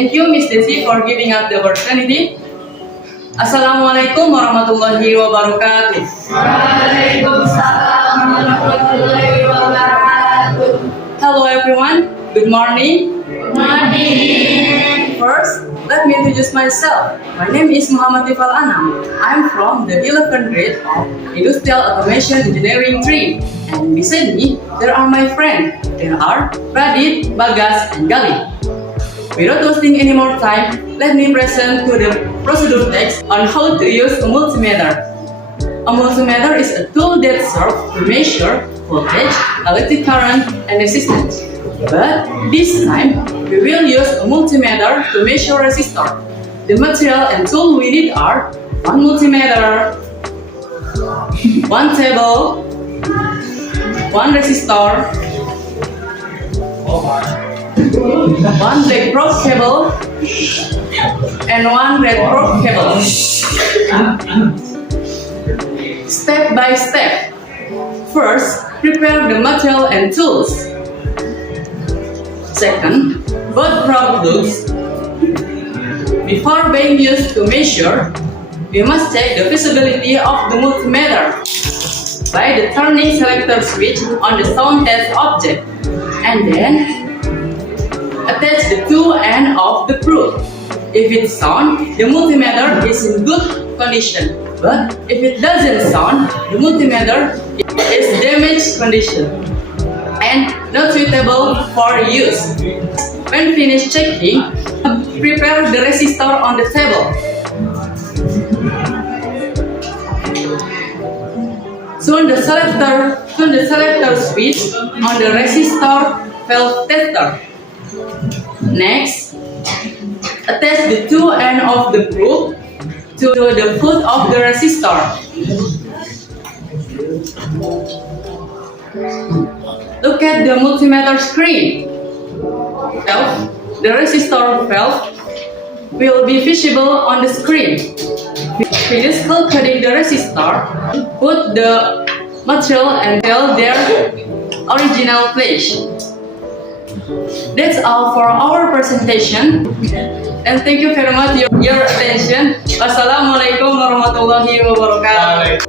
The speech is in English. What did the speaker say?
Thank you, Ms. Desi, for giving us the opportunity. Assalamualaikum warahmatullahi wabarakatuh. Waalaikumsalam warahmatullahi wabarakatuh. Hello everyone, good morning. Good morning. First, let me introduce myself. My name is Rifal Anam. I'm from the 11th grade of Industrial Automation Engineering 3. And beside me, there are my friends. There are Radit, Bagas, and Galih. Without wasting any more time, let me present to the procedure text on how to use a multimeter. A multimeter is a tool that serves to measure voltage, electric current, and resistance. But this time, we will use a multimeter to measure resistor. The material and tool we need are one multimeter, one table, one resistor, one black probe cable, and one red probe cable. Step by step. First, prepare the material and tools. Second, both probe loops. Before being used to measure, we must check the visibility of the multimeter by the turning selector switch on the sound test object, and then attach the two ends of the probe. If it sounds, the multimeter is in good condition. But if it doesn't sound, the multimeter is damaged condition and not suitable for use. When finished checking, prepare the resistor on the table. Turn the selector switch on the resistor valve tester. Next, attach the two ends of the probe to the foot of the resistor. Look at the multimeter screen. The resistor valve will be visible on the screen. Finish calculating the resistor. Put the material until their original place. That's all for our presentation, and thank you very much for your attention. Wassalamualaikum warahmatullahi wabarakatuh.